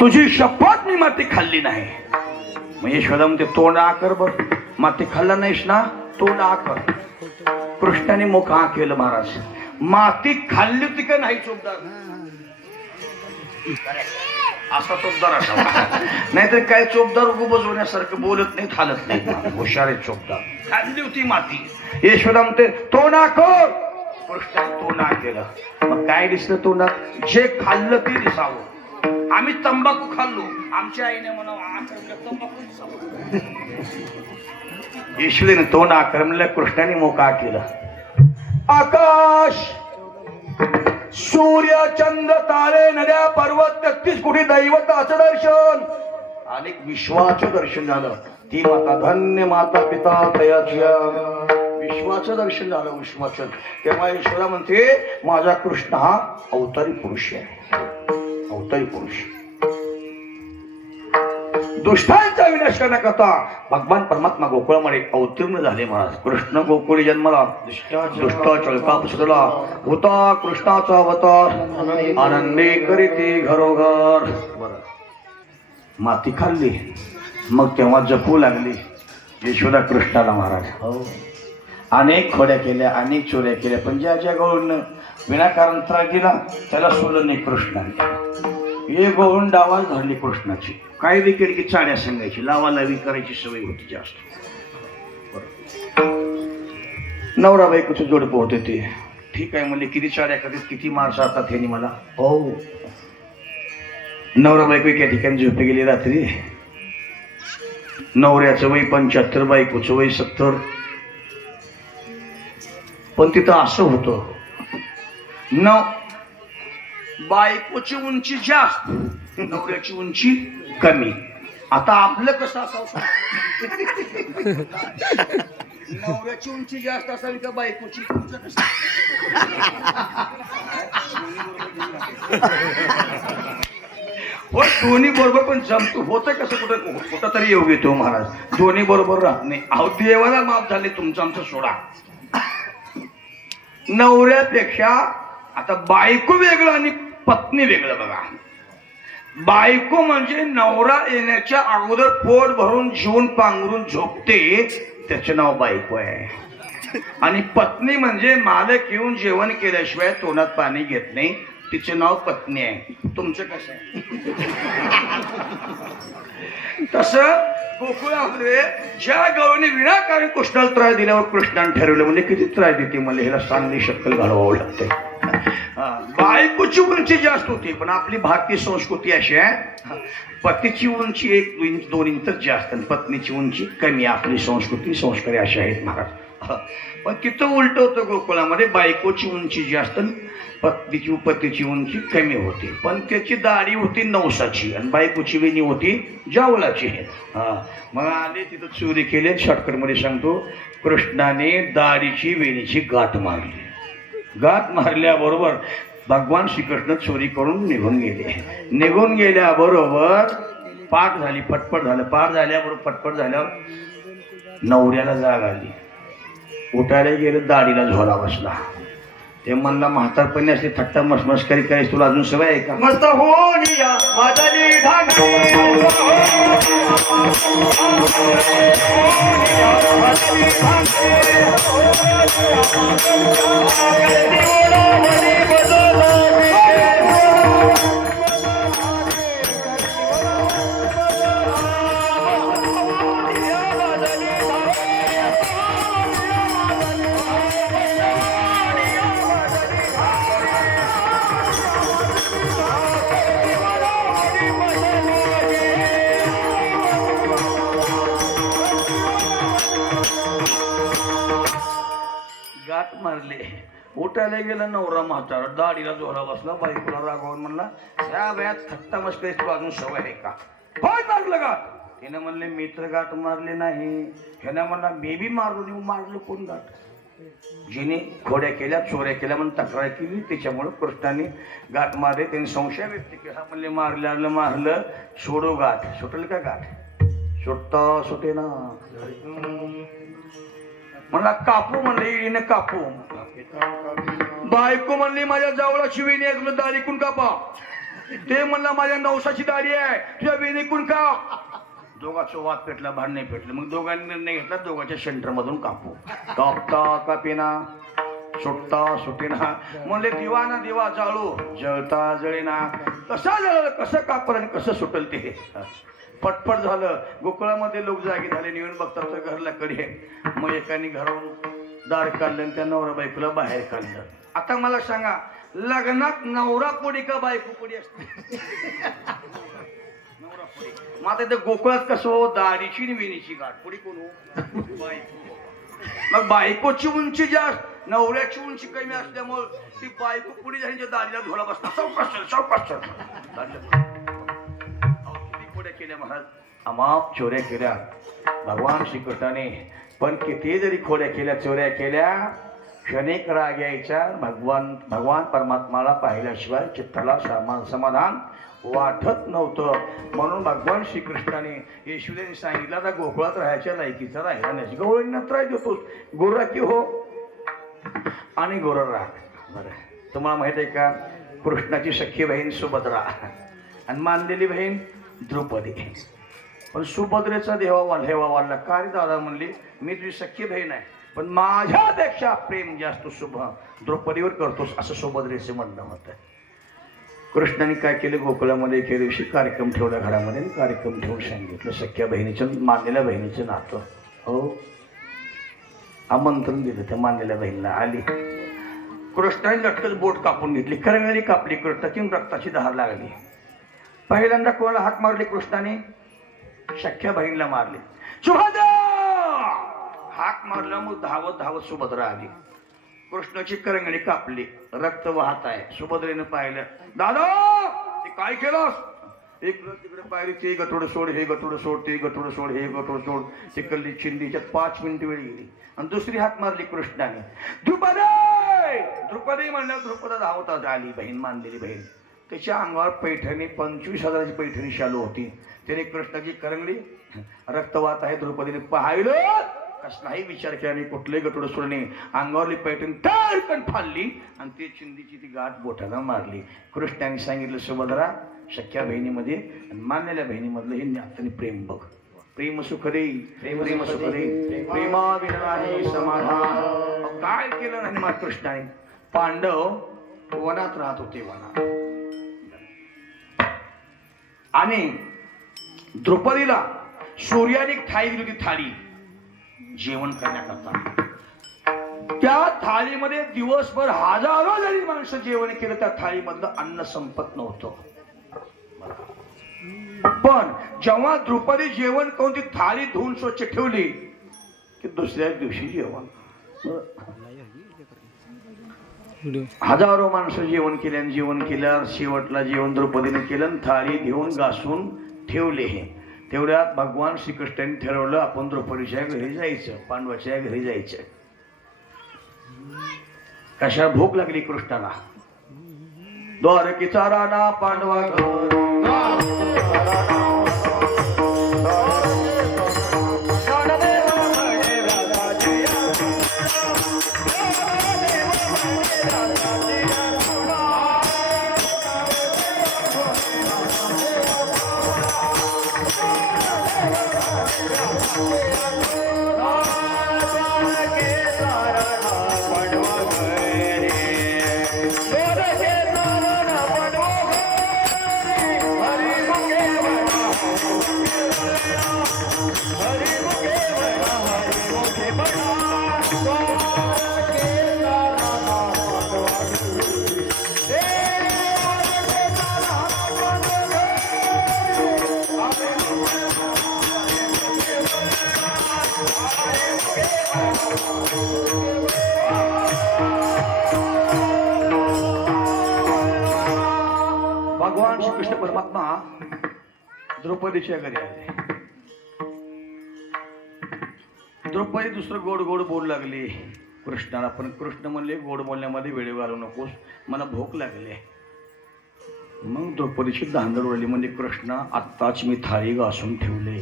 तुझी शपथ मी माती खाल्ली नाही. मग यशोदा म्हणते तोंड आकर बर, माती खाल्ला नाहीस ना, तोंड आकर. कृष्णाने मुख आ केलं. महाराज माती खाल्ली होती का नाही चोपदार? असा चोपदार असावा, नाहीतर काय चोपदार उगू बजवण्यासारखं बोलत नाही, थालत नाही. हुशार आहे चोपदार. खाल्ली होती माती. यशोदा म्हणते तोंड आकर. कृष्णाने तोंड आ केलं. मग काय दिसलं तोंडात? जे खाल्लं ते दिसावं. आम्ही तंबाखू खाल्लो, आमच्या आईने म्हणावं तंबाखू दिसावं. येशूने तोंड आक्रमलं. कृष्णाने मोका केलं. आकाश, सूर्य, चंद्र, तारे, नद्या, पर्वत, 33 कोटी दैवताचं दर्शन, अनेक विश्वाचं दर्शन झालं. ती माता धन्य माता पिता तयाच्या विश्वाचं दर्शन झालं. विश्वाचं. तेव्हा ईश्वरा म्हणते माझा कृष्ण हा अवतारी पुरुष आहे. अवतारी पुरुष दुष्टांचा विनाश करण्याकरता भगवान परमात्मा गोकुळामध्ये अवतीर्ण झाले. महाराज कृष्ण गोकुळी जन्मला, दुष्टाचा विपाप सुटला, होता कृष्णाचा अवतार, आनंदी करीती घरोघर. माती खाल्ली, मग तेव्हा जपू लागली यशोदा कृष्णाला. महाराज अनेक खोड्या केल्या, अनेक चोऱ्या केल्या, पण ज्या ज्या गवळून विनाकारण त्रास दिला त्याला सोडलं नाही कृष्णाने. एक गवळून डावाच धरली कृष्णाची. काय देखील की चाड्या सांगायची, लावालावी करायची सवय होती जास्त. नवरा बायकोचं जोडपं होते ते. ठीक आहे म्हणजे किती चाड्या करतात, किती मार सारतात ह्यानी मला. हो, नवरा बायको एका ठिकाणी झोपे गेली रात्री. नवऱ्याचं वय 75, बायकोचं वय 70. पण तिथं असं होतं, बायकोची उंची जास्त, नवऱ्याची उंची कमी. आता आपलं कसं असावं? नवऱ्याची उंची जास्त असावी का बायकोची? हो, दोन्ही बरोबर पण जमतो. होतं कसं कुठं कुठं तरी येऊ येतो. महाराज दोन्ही बरोबर राहत नाही. अहो देवाला माफ झाले तुमचं, आमचं सोडा. नवऱ्यापेक्षा आता बायको वेगळं आणि पत्नी वेगळं. बघा, बायको म्हणजे नवरा येण्याच्या अगोदर पोट भरून जीवन पांघरून झोपते, त्याचं नाव बायको आहे. आणि पत्नी म्हणजे मालक येऊन जेवण केल्याशिवाय तोंडात पाणी घेत नाही, तिचे नाव पत्नी आहे. तुमचं कसं आहे? तसं गोकुळामध्ये ज्या गवळीने विनाकारण कृष्णाला त्रास दिल्यावर कृष्णाने ठरवलं म्हणजे किती त्रास देते मला, ह्याला चांगली शक्कल घालवावं लागते. बायकोची उंची जास्त होती, पण आपली भारतीय संस्कृती अशी आहे, पतीची उंची 1 इंच 2 इंच जास्त आणि पत्नीची उंची कमी. आपली संस्कृती संस्कारी अशी आहेत महाराज. पण तिथं उलट होतं गोकुळामध्ये, बायकोची उंची जास्त पतीची उंची कमी होती. पण त्याची दाढी होती नवसाची आणि बायकोची वेणी होती जावलाची. मग आले तिथं चोरी केले. शॉर्टकटमध्ये सांगतो, कृष्णाने दाढीची वेणीची गाठ मारली. गाठ मारल्याबरोबर भगवान श्रीकृष्ण चोरी करून निघून गेले. निघून गेल्याबरोबर पाठ झाली, फटफट झालं. पाठ झाल्याबरोबर फटफट झाल्यावर नवऱ्याला जाग आली. उठायला गेलं, दाढीला झोला बसला. ते म्हणला म्हातारपणी असली थट्टा मस्करी करायची तुला अजून सवय आहे का? मस्त होनिया माझी गाठ मारले. उठायला गेला नवरा म्हातारा, दाढीला जोरा बसला. बायकोला रागावून म्हणला, या वयात थट्टा मस्करी तुला अजून सवय आहे का? काय मारलं गाठ? त्याने म्हणले मी तर गाठ मारले नाही. ह्याने म्हणला मी बी मारलो. मारलं कोण गाठ? जिने खोड्या केल्या, चोऱ्या केल्या म्हणून तक्रार केली, त्याच्यामुळे कृष्णाने गाठ मारले. त्यांनी संशय व्यक्त केला. म्हणले मारलं सोडो गाठ. सुटेल का गाठ? सुटता सुटे ना. म्हणला कापू. म्हणले इडीने कापू. बायको म्हणली माझ्या जावळाची वेणी आहे, तुला दाढी कोण कापा? ते म्हणलं माझ्या नवसाची दाढी आहे, तुझ्या वेणीकून का. दोघांचं वाद पेटला, भांडणे पेटलं. मग दोघांनी निर्णय घेतला, दोघांच्या सेंटर मधून कापू. कापता कापेना, सुटता सुटेना. म्हणले दिवा ना दिवा जाळू, जळता जळेना. कसा जळलं, कसं कापल आणि कसं सुटल ते. पटपट झालं. गोकुळामध्ये लोक जागे झाले. निवून बघतात तर घरला कडे. मग एकाने घरावरून दार काढलं आणि त्या नवरा बायकोला बाहेर काढलं. आता मला सांगा, लग्नात नवरा पुढे का बायको पुढे असते? नवरा पुढे. मग आता ते गोकुळात कसं हो, दाढीची आणि वेणीची गाठ. पुढे कोण हो? बायको. मग बायकोची उंची जास्त, नवऱ्याची उंची कमी असल्यामुळे ती बायको पुढे जायच्या दाढीला धोला बसतात. सावकाश पुढे केल्या महाराज, अमाप चोऱ्या केल्या भगवान श्रीकृष्णाने. पण किती जरी खोड्या केल्या, चोऱ्या केल्या, क्षणिक राग यायच्या. भगवान परमात्माला पाहिल्याशिवाय चित्ताला समाधान वाटत नव्हतं. म्हणून भगवान श्रीकृष्णाने येशूने सांगितलं, आता गोकुळात राहायच्या लायकीचा राहिला नाही. गवळींना त्रास देतोस, गोरा की हो आणि गोरा राग. बरं, तुम्हाला माहित आहे का, कृष्णाची सख्खी बहीण सुभद्रा आणि मानलेली बहीण द्रौपदी. पण सुभद्रेचा हेवा वाढला. का रे दादा म्हणली, मी तुझी सख्खी बहीण आहे, पण माझ्यापेक्षा प्रेम जास्त द्रौपदीवर करतोस, असं सुभद्रेचे म्हणणं होतं. कृष्णाने काय केलं, गोकुळामध्ये एके दिवशी कार्यक्रम ठेवला घरामध्ये. कार्यक्रम ठेवून सांगितलं, सख्या बहिणीचं, मानलेल्या बहिणीचं नातं. हो, आमंत्रण दिलं. त्या मानलेल्या बहिणीला आली. कृष्णाने लटकच बोट कापून घेतली, करंगळी कापली. कृष्णाची रक्ताची धार लागली. पहिल्यांदा कोणाला हात मारली कृष्णाने? सख्या बहिणीला मारली. सुभद्रा हाक मारला. मग धावत सुभद्रा आली. कृष्णाची करंगळी कापली, रक्त वाहत आहे. सुभद्रेनं पाहिलं, दादा ते काय केलंस? इकडं तिकडे पाहिली, ते गटोड सोड, हे गटोड सोड, ते गटोड सोड, हे गटोड सोड. तिकडली चिंडीच्या 5 मिनिटं वेळ गेली. आणि दुसरी हात मारली कृष्णाने, द्रुपदी म्हणलं. द्रुपदा धावत आली, बहीण, मानलेली बहीण. त्याच्या अंगावर पैठणी, 25,000ची पैठणी शालू होती. त्याने कृष्णाची करंगळी, रक्तवात आहे. द्रौपदीने पाहिलं, कसलाही विचार केला नाही, कुठले गटोड सोडणे. अंगावरली पैठणी तारकन फाडली आणि ती चिंदीची ती गाठ बोटाला मारली. कृष्णाने सांगितलं, सुभद्रा, सख्या बहिणीमध्ये आणि मानलेल्या बहिणीमधलं हे नात्याने प्रेम बघ. प्रेम सुख दे, प्रेम सुख दे, प्रेमा विना समाधान. काय केलं नाही मग कृष्णाने? पांडव वनात राहत होते, वनात. आणि द्रौपदीला सूर्याने थाळी दिली होती, थाळी जेवण करण्याकरता. त्या थाळीमध्ये दिवसभर हजारो जरी माणसं जेवण केलं, त्या थाळीमधलं अन्न संपत नव्हतं. पण जेव्हा द्रौपदी जेवण करून ती थाळी धुवून स्वच्छ ठेवली की दुसऱ्याच दिवशी जेवण. हजारो माणसं जेवण केल्यावर शेवटला जेवण द्रौपदीने केलं. थाळी घेऊन घासून ठेवले. तेवढ्यात भगवान श्रीकृष्णाने ठरवलं, आपण द्रौपदीच्या घरी जायचं, पांडवाच्या घरी जायचं. कशा भूक लागली कृष्णाला. द्वारकेचा राणा पांडवा भगवान श्रीकृष्ण परमात्मा द्रौपदीच्या घरी आले. द्रौपदी दुसरं गोड गोड बोलू लागली कृष्णाला. पण कृष्ण म्हणले, गोड बोलण्यामध्ये वेळ घालू नकोस, मला भूक लागली. मग द्रौपदीची धांदळ उडली. म्हणजे कृष्ण, आत्ताच मी थाळी घासून ठेवले,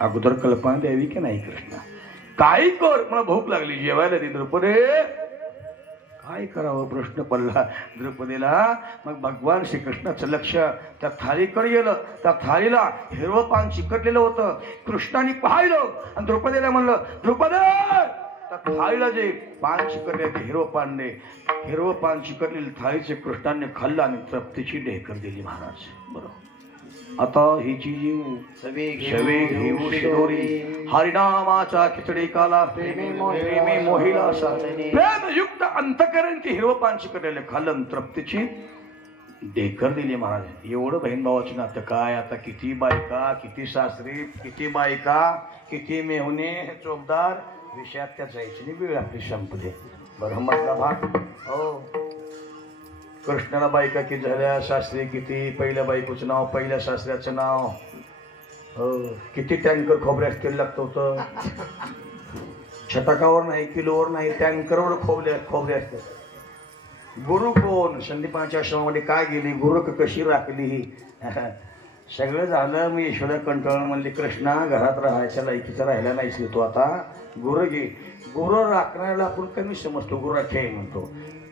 अगोदर कल्पना द्यावी की नाही? कृष्ण काही कर, मला भूक लागली, जेवायला दे. द्रौपदी काय करावं प्रश्न पडला द्रौपदीला. मग भगवान श्रीकृष्णाचं लक्ष त्या थाळीकडे गेलं. त्या थाळीला हिरवं पान चिकटलेलं होतं. कृष्णाने पाहिलं आणि द्रौपदीला म्हणलं, द्रौपदी, त्या थाळीला जे पान चिकटले ते हिरवं पान चिकटलेले थाळीचे कृष्णाने खाल्लं आणि तृप्तीची ढेकर दिली महाराज. बरोबर. आता हिची जीव शवे घेऊ शिदोरी, हरिनामाचा खिचडी काला, प्रेमी मोहिला प्रेमयुक्त अंतकरण ती हिरवं पान चिकटलेले खाल्लं तृप्तीची ढेकर दिली महाराज. एवढं बहीण भावाचे नातं काय. आता किती बायका, किती सासरी, किती बायका, किती मेहुणे, चोपदार, विषयात त्या जायची नाही वेळ आपली संपली. बरं म्हटला भाग. हो, कृष्णाला बायका किती झाल्या, सासरे किती, पहिल्या बायकोचं नाव, पहिल्या सासऱ्याचं नाव, हो, किती टँकर खोबऱ्यात तेल लागतं होतं. छटाकावर नाही, किलोवर नाही, टँकरवर खोबरे असते. गुरु कोण, संदीपाच्या आश्रमामध्ये काय गेली, गुरु कशी राखली, सगळं झालं. मी यशोदा कंटाळून म्हणले, कृष्णा घरात राहायच्या लायकीचा राहिला नाहीस तू आता, गुरु घे. गुरु राखण्याला आपण कमी समजतो, गुरु राखे म्हणतो.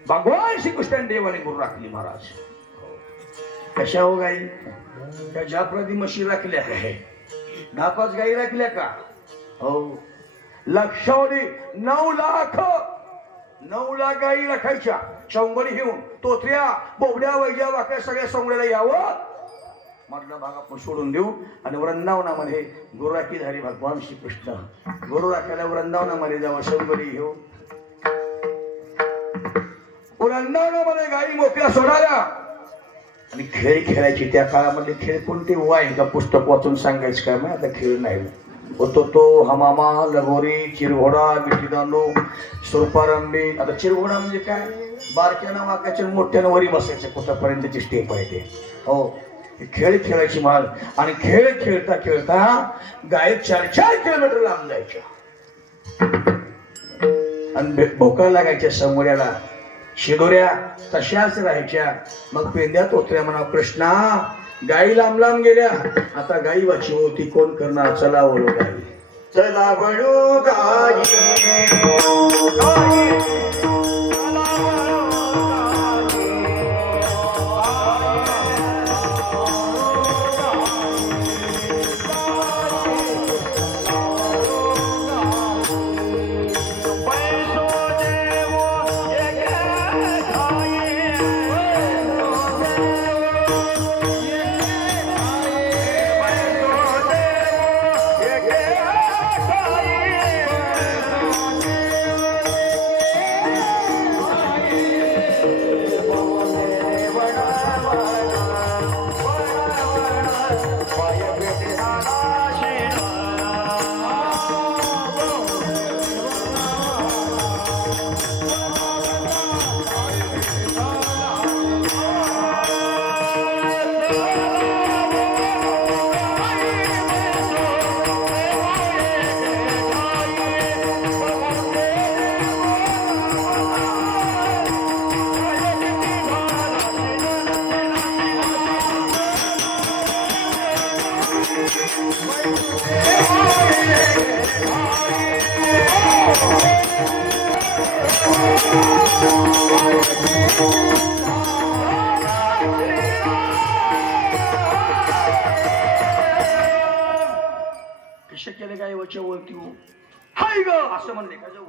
भगवान श्रीकृष्ण देवाने गुरु राखली महाराज. कशा हो गाई, त्या ज्या प्रती म्हशी राखल्या आहे, 10-5 गाई राखल्या का. हो, लक्षावधी 9 लाख गाई राखायच्या. चौंगडी घेऊन तोत्र्या, बोबड्या, वैज्या, वाकड्या सगळ्या सोंगड्याला यावं. मधला भाग आपण सोडून देऊ आणि वृंदावनामध्ये गुरु राखी झाली भगवान श्रीकृष्ण. गुरु राखायला वृंदावनामध्ये जावं, शंकरी घेऊन वृंदावनामध्ये गाई मोकळ्या सोडायला आणि खेळ खेळायची. त्या काळामध्ये खेळ कोणते वाईन का पुस्तक वाचून सांगायचं काय मग. आता खेळ नाही होतो तो हमामा, लगोरी, चिरघोडा, विटीदांडू, सुरपारंबी. आता चिरघोडा म्हणजे काय, बारक्यानं वाकायच्या मोठ्यानं वरी बसायचं, कुठपर्यंतची स्टेप आहे ते. हो, खेळ खेळायची महाल. आणि खेळ खेळता खेळता गाय 4-4 किलोमीटर लांब जायच्या आणि भोका लागायच्या समोऱ्याला. शिदोऱ्या तशाच राहायच्या. मग पेंद्या तोत्र्या म्हणा, कृष्णा गाई लांब लांब गेल्या, आता गाई वाची होती कोण करणार, चला वळू गाई, चला वळू गाई. कशा केलं काय वरच्या वरती हाय ग असं म्हणले का जाऊ.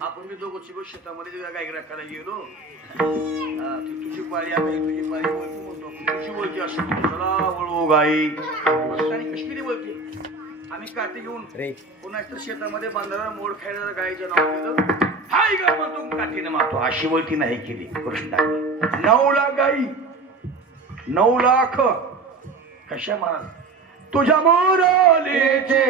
आपण मी दोघं शेतामध्ये गाय राखायला गेलो. तुझी पाळी आहे, तुझी पाळी वळती म्हणतो, तुझी वळती असं चला वळू गाई. कश्मीरी वळती. आम्ही काठी घेऊन पुन्हा शेतामध्ये बांधायला मोड खायला गायचं नाव केलं. हाय ग म्हणतो, काठीने मारतो. अशी वळती नाही केली कृष्णाने. 9 लाख गाई, 9 लाख कशा महाराज तुझ्या मोरालीचे